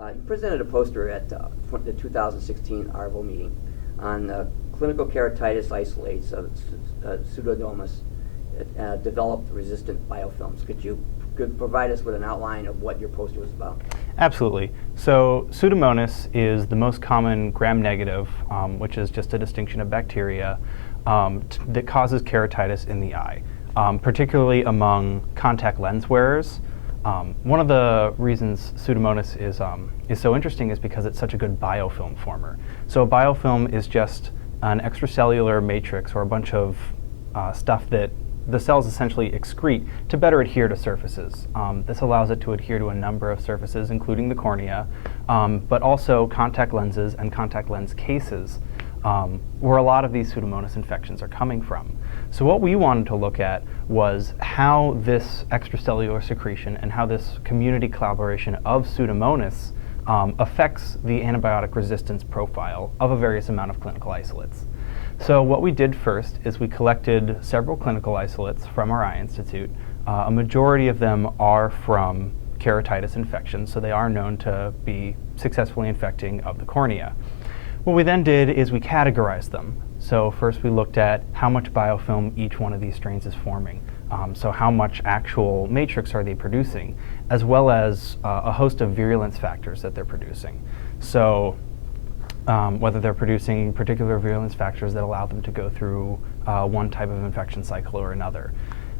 You presented a poster at the 2016 ARVO meeting on clinical keratitis isolates of Pseudomonas developed resistant biofilms. Could you provide us with an outline of what your poster was about? Absolutely. So Pseudomonas is the most common gram-negative, which is just a distinction of bacteria, that causes keratitis in the eye, particularly among contact lens wearers. One of the reasons Pseudomonas is so interesting is because it's such a good biofilm former. So a biofilm is just an extracellular matrix or a bunch of stuff that the cells essentially excrete to better adhere to surfaces. This allows it to adhere to a number of surfaces, including the cornea, but also contact lenses and contact lens cases, where a lot of these Pseudomonas infections are coming from. So what we wanted to look at was how this extracellular secretion and how this community collaboration of Pseudomonas affects the antibiotic resistance profile of a various amount of clinical isolates. So what we did first is we collected several clinical isolates from our eye institute. A majority of them are from keratitis infections, so they are known to be successfully infecting of the cornea. What we then did is we categorized them. So first we looked at how much biofilm each one of these strains is forming. So how much actual matrix are they producing, as well as a host of virulence factors that they're producing. So whether they're producing particular virulence factors that allow them to go through one type of infection cycle or another.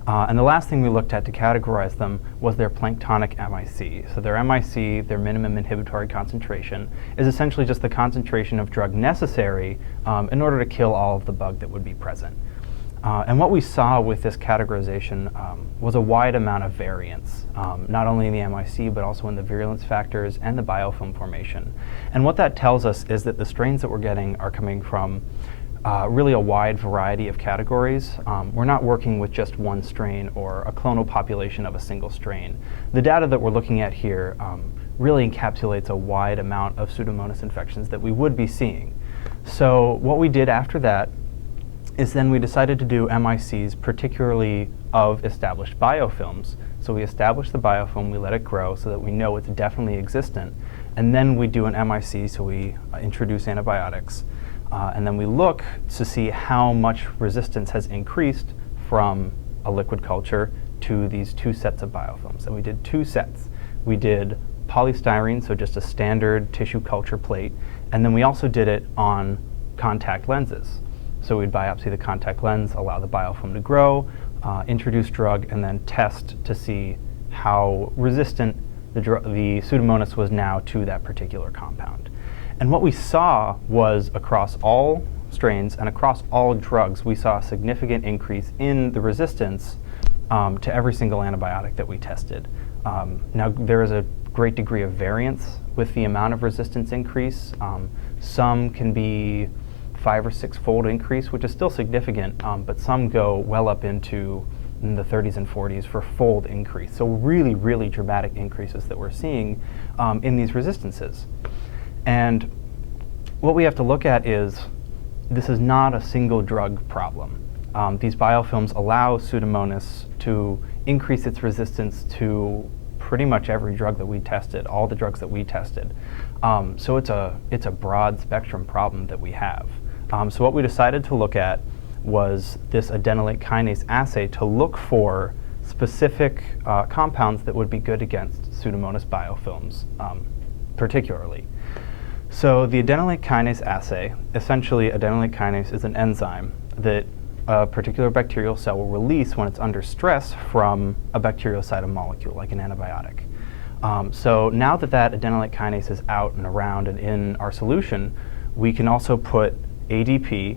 And the last thing we looked at to categorize them was their planktonic MIC. So their MIC, their minimum inhibitory concentration, is essentially just the concentration of drug necessary in order to kill all of the bug that would be present. And what we saw with this categorization was a wide amount of variance, not only in the MIC, but also in the virulence factors and the biofilm formation. And what that tells us is that the strains that we're getting are coming from really a wide variety of categories. We're not working with just one strain or a clonal population of a single strain. The data that we're looking at here really encapsulates a wide amount of Pseudomonas infections that we would be seeing. So what we did after that is then we decided to do MICs, particularly of established biofilms. So we established the biofilm, we let it grow so that we know it's definitely existent, and then we do an MIC, so we introduce antibiotics. And then we look to see how much resistance has increased from a liquid culture to these two sets of biofilms. And we did two sets. We did polystyrene, so just a standard tissue culture plate, and then we also did it on contact lenses. So we'd biopsy the contact lens, allow the biofilm to grow, introduce drug, and then test to see how resistant the Pseudomonas was now to that particular compound. And what we saw was across all strains and across all drugs, we saw a significant increase in the resistance to every single antibiotic that we tested. Now, there is a great degree of variance with the amount of resistance increase. Some can be 5 or 6-fold increase, which is still significant, but some go well up into the 30s and 40s for fold increase. So really, really dramatic increases that we're seeing in these resistances. And what we have to look at is this is not a single drug problem. These biofilms allow Pseudomonas to increase its resistance to pretty much every drug that we tested, all the drugs that we tested. So it's a broad spectrum problem that we have. So what we decided to look at was this adenylate kinase assay to look for specific compounds that would be good against Pseudomonas biofilms, particularly. So the adenylate kinase assay, essentially adenylate kinase is an enzyme that a particular bacterial cell will release when it's under stress from a bactericidal molecule, like an antibiotic. So now that that adenylate kinase is out and around and in our solution, we can also put ADP,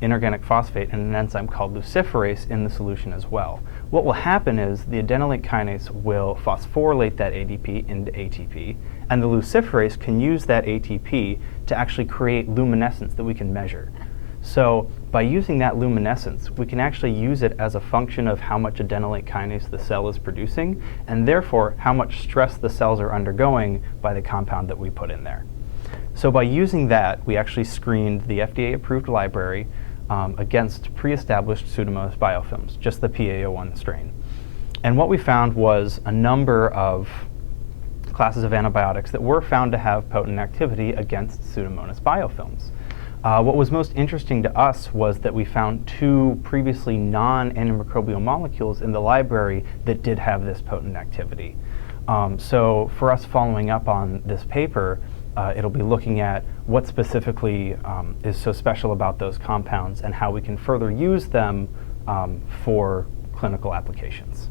inorganic phosphate, and an enzyme called luciferase in the solution as well. What will happen is the adenylate kinase will phosphorylate that ADP into ATP, and the luciferase can use that ATP to actually create luminescence that we can measure. So by using that luminescence, we can actually use it as a function of how much adenylate kinase the cell is producing, and therefore how much stress the cells are undergoing by the compound that we put in there. So by using that, we actually screened the FDA-approved library against pre-established Pseudomonas biofilms, just the PA01 strain. And what we found was a number of classes of antibiotics that were found to have potent activity against Pseudomonas biofilms. What was most interesting to us was that we found 2 previously non-antimicrobial molecules in the library that did have this potent activity. So for us following up on this paper, it'll be looking at what specifically is so special about those compounds and how we can further use them for clinical applications.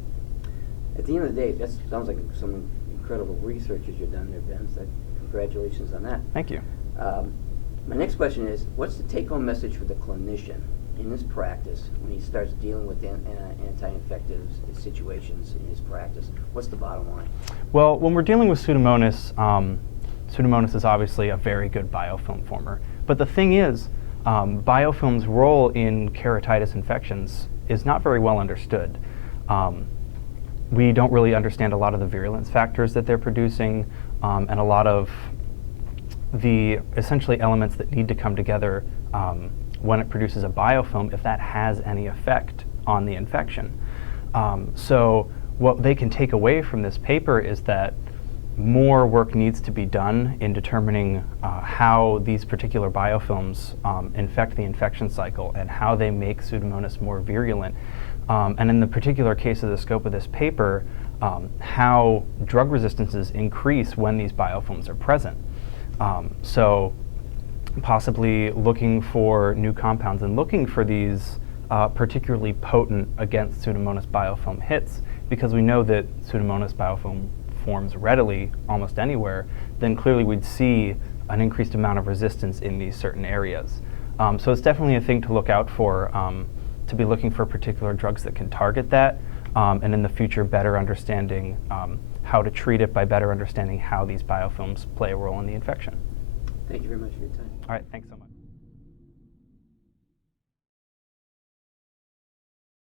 At the end of the day, that sounds like some incredible research that you've done there, Ben. So congratulations on that. Thank you. My next question is, what's the take-home message for the clinician in his practice when he starts dealing with anti-infectives situations in his practice? What's the bottom line? Well, when we're dealing with Pseudomonas, Pseudomonas is obviously a very good biofilm former. But the thing is, biofilm's role in keratitis infections is not very well understood. We don't really understand a lot of the virulence factors that they're producing, and a lot of the essentially elements that need to come together when it produces a biofilm, if that has any effect on the infection. So what they can take away from this paper is that more work needs to be done in determining how these particular biofilms infect the infection cycle and how they make Pseudomonas more virulent. And in the particular case of the scope of this paper, how drug resistances increase when these biofilms are present. So possibly looking for new compounds and looking for these particularly potent against Pseudomonas biofilm hits, because we know that Pseudomonas biofilm forms readily almost anywhere, then clearly we'd see an increased amount of resistance in these certain areas. So it's definitely a thing to look out for, to be looking for particular drugs that can target that, and in the future better understanding how to treat it by better understanding how these biofilms play a role in the infection. Thank you very much for your time. All right, thanks so much.